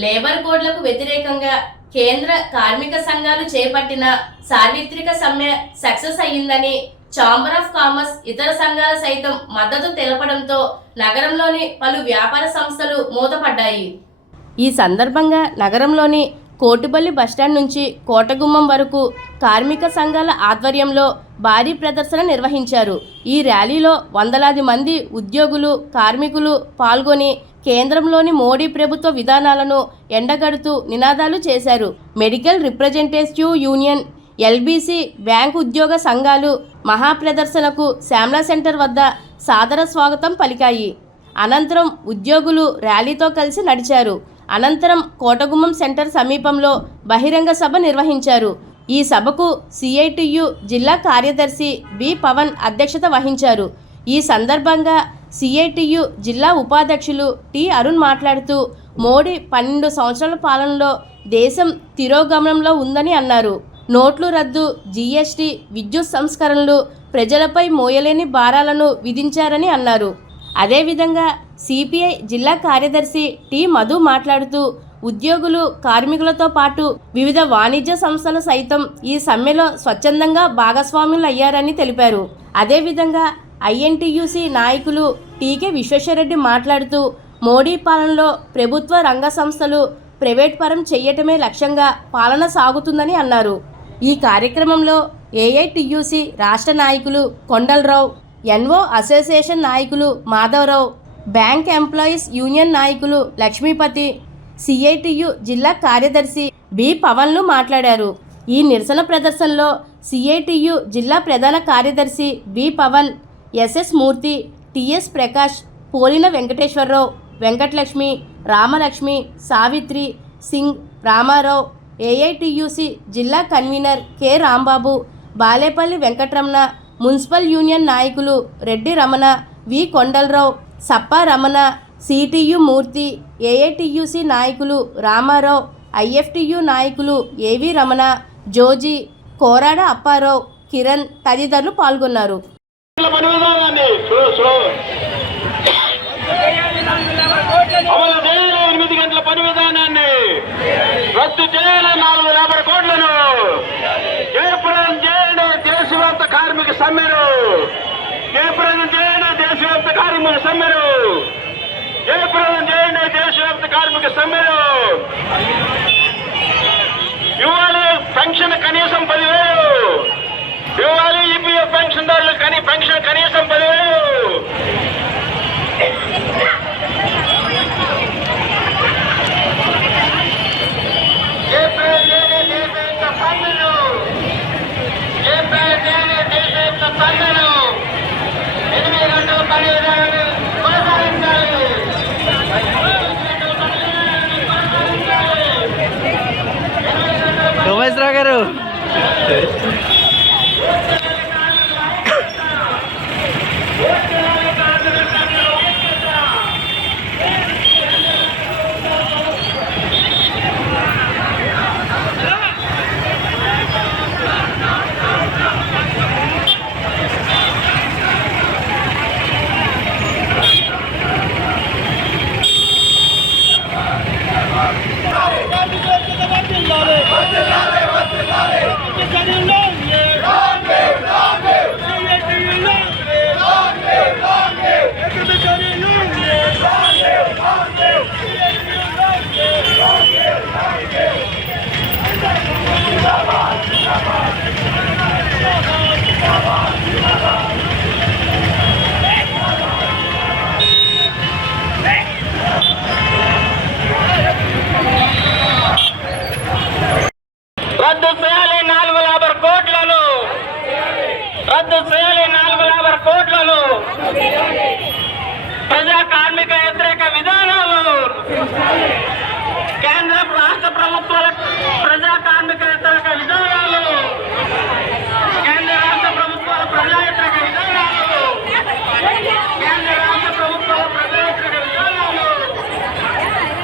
Labour కోడ్లకు వ్యతిరేకంగా కేంద్ర కార్మిక సంఘాలు చేపట్టిన సార్వత్రిక సమ్మె సక్సెస్ అయ్యిందని ఛాంబర్ ఆఫ్ కామర్స్ ఇతర సంఘాలు సైతం మద్దతు తెలపడంతో నగరంలోని పలు వ్యాపార సంస్థలు మూతపడ్డాయి. ఈ సందర్భంగా నగరంలోని కోటిపల్లి బస్టాండ్ నుంచి కోటగుమ్మం వరకు కార్మిక సంఘాల ఆధ్వర్యంలో భారీ ప్రదర్శన నిర్వహించారు. ఈ ర్యాలీలో వందలాది మంది ఉద్యోగులు, కార్మికులు పాల్గొని కేంద్రంలోని మోడీ ప్రభుత్వ విధానాలను ఎండగడుతూ నినాదాలు చేశారు. Medical representative union, LBC, bank ఉద్యోగ సంఘాలు మహాప్రదర్శనకు శ్యామ్లా సెంటర్ వద్ద సాదర స్వాగతం పలికాయి. అనంతరం ఉద్యోగులు ర్యాలీతో కలిసి నడిచారు. అనంతరం కోటగుమ్మం సెంటర్ సమీపంలో బహిరంగ సభ నిర్వహించారు. ఈ సభకు సిఐటియు జిల్లా కార్యదర్శి బి పవన్ అధ్యక్షత వహించారు. ఈ సందర్భంగా సిఐటియు జిల్లా ఉపాధ్యక్షులు టి అరుణ్ మాట్లాడుతూ మోడీ 12 సంవత్సరాల పాలనలో దేశం తిరోగమనంలో ఉందని అన్నారు. నోట్లు రద్దు, జీఎస్టీ, విద్యుత్ సంస్కరణలు ప్రజలపై మోయలేని భారాలను విధించారని అన్నారు. అదేవిధంగా సిపిఐ జిల్లా కార్యదర్శి టి మధు మాట్లాడుతూ ఉద్యోగులు, కార్మికులతో పాటు వివిధ వాణిజ్య సంస్థలు సైతం ఈ సమ్మెలో స్వచ్ఛందంగా భాగస్వాములు అయ్యారని తెలిపారు. అదేవిధంగా ఐఎన్టీయూసీ నాయకులు టీకే విశ్వేశ్వరరెడ్డి మాట్లాడుతూ మోడీ పాలనలో ప్రభుత్వ రంగ సంస్థలు ప్రైవేట్ పరం చేయటమే లక్ష్యంగా పాలన సాగుతుందని అన్నారు. ఈ కార్యక్రమంలో ఏఐటీయూసీ రాష్ట్ర నాయకులు కొండలరావు, ఎన్ఓ అసోసియేషన్ నాయకులు మాధవరావు, బ్యాంక్ ఎంప్లాయీస్ యూనియన్ నాయకులు లక్ష్మీపతి, సిఐటియు జిల్లా కార్యదర్శి బి పవన్లు మాట్లాడారు. ఈ నిరసన ప్రదర్శనలో సిఐటియు జిల్లా ప్రధాన కార్యదర్శి బి పవన్, ఎస్ఎస్ మూర్తి, టిఎస్ ప్రకాష్, పోలిన వెంకటేశ్వరరావు, వెంకటలక్ష్మి, రామలక్ష్మి, సావిత్రి, సింగ్, రామారావు, ఏఐటియుసి జిల్లా convener K Rambabu, Balepalli Venkataramana, municipal union నాయకులు రెడ్డి రమణ, వి కొండలరావు, సప్ప రమణ, సిటియు మూర్తి, ఏఐటియుసి నాయకులు రామారావు, ఐఎఫ్టియు నాయకులు ఏవి రమణ, జోజీ, కోరాడ అప్పారావు, కిరణ్ తదితరులు పాల్గొన్నారు. రద్దు చేయాలి 4 లేబర్ కోడ్లను. జయప్రదం చేయండి దేశవ్యాప్త కార్మిక సమ్మెను. జయప్రదం చేయండి దేశవ్యాప్త కార్మిక సమ్మెను. జయప్రదం చేయండి దేశవ్యాప్త కార్మిక సమ్మెను. ఇవ్వాలి పెన్షన్ కనీసం 10,000. ఇవ్వాలి ఈపీఎఫ్ పెన్షన్దారులు పెన్షన్ కనీసం 10,000. సోమేశ్వరరావు గారు రద్దు చేయాలి 4 లేబర్ కోడ్లను. రద్దు చేయాలి 4 లేబర్ కోడ్లను. ప్రజా కార్మిక వ్యతిరేక విధానాలు కేంద్ర రాష్ట్ర ప్రభుత్వాల ప్రజా కార్మిక వ్యతిరేక విధానాలు, కేంద్ర రాష్ట్ర ప్రభుత్వాల ప్రజా వ్యతిరేక విధానాలు, కేంద్ర రాష్ట్ర ప్రభుత్వాల ప్రజా వ్యతిరేక విధానాలు.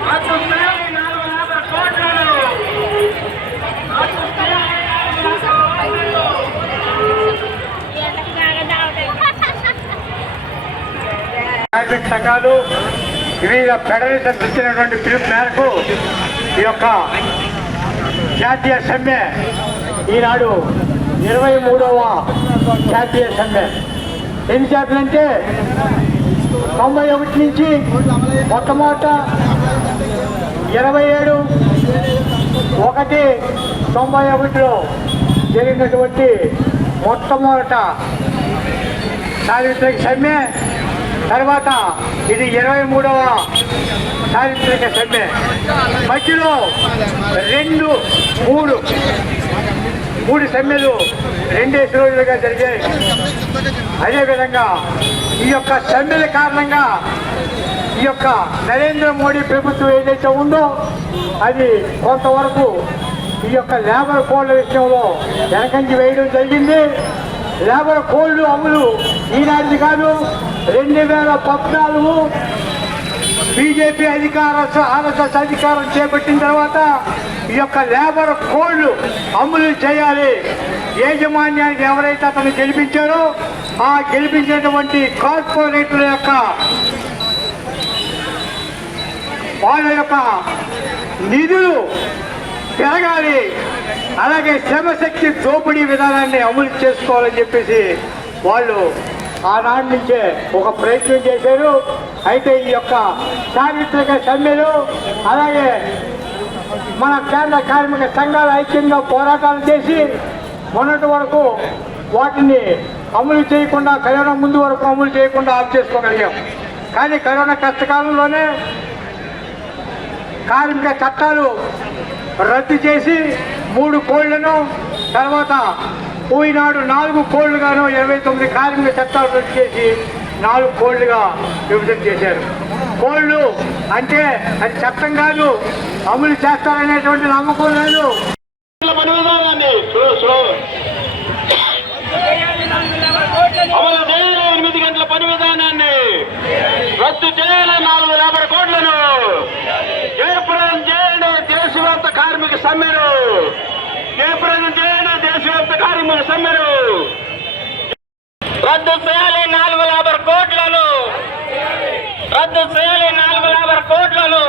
రద్దు చేయాలి 4 లేబర్ కోడ్లను. కార్మిక సంఘాలు వివిధ ఫెడరేషన్స్ ఇచ్చినటువంటి పిలుపు మేరకు ఈ యొక్క జాతీయ సమ్మె ఈనాడు 23వ జాతీయ సమ్మె. ఎన్ని జాతులంటే 91 నుంచి మొట్టమొదట 27/1/91లో జరిగినటువంటి మొట్టమొదట చారిత్రక సమ్మె. తర్వాత ఇది 23వ చారిత్రక సమ్మె. మధ్యలో మూడు సమ్మెలు 2 రోజులుగా జరిగాయి. అదేవిధంగా ఈ యొక్క సమ్మెల కారణంగా ఈ యొక్క నరేంద్ర మోడీ ప్రభుత్వం ఏదైతే ఉందో అది కొంతవరకు ఈ యొక్క లేబర్ కోడ్ల విషయంలో వెనకంజి వేయడం జరిగింది. లేబర్ కోడ్లు అమలు ఈనాటిది కాదు, 2014 బీజేపీ ఆర్ఎస్ఎస్ అధికారం చేపట్టిన తర్వాత ఈ యొక్క లేబర్ కోడ్లు అమలు చేయాలి. యాజమాన్యానికి ఎవరైతే అతను గెలిపించారో ఆ గెలిపించినటువంటి కార్పొరేట్ల యొక్క వాళ్ళ యొక్క నిధులు పెరగాలి, అలాగే శ్రమశక్తి దోపిడీ విధానాన్ని అమలు చేసుకోవాలని చెప్పేసి వాళ్ళు ఆనాటి నుంచే ఒక ప్రయత్నం చేశారు. అయితే ఈ యొక్క చారిత్రక సమ్మెలు అలాగే మన కేంద్ర కార్మిక సంఘాలు ఐక్యంగా పోరాటాలు చేసి మొన్నటి వరకు వాటిని అమలు చేయకుండా, కరోనా ముందు వరకు అమలు చేయకుండా ఆఫ్ చేసుకోగలిగాం. కానీ కరోనా కష్టకాలంలోనే కార్మిక చట్టాలు రద్దు చేసి 3 కోళ్లను, తర్వాత పోయినాడు 4 కోళ్లుగాను 29 కార్మిక చట్టాలు రద్దు చేసి 4 కోళ్లుగా విభజన చేశారు. కోళ్లు అంటే అది చట్టం కాదు, అమలు చేస్తారనేటువంటి నమ్మకం లేదు. అమలు చేయాలి 8 గంటల పని విధానాన్ని, రద్దు చేయాలి 4 లేబర్ కోడ్లను, జయప్రదం చేయండి దేశవ్యాప్త కార్మిక సమ్మెను, జయప్రదం చేయండి దేశవ్యాప్త కార్మిక సమ్మెను, రద్దు చేయాలి 4 లేబర్ కోడ్లను, రద్దు చేయాలి 4 లేబర్ కోడ్లను,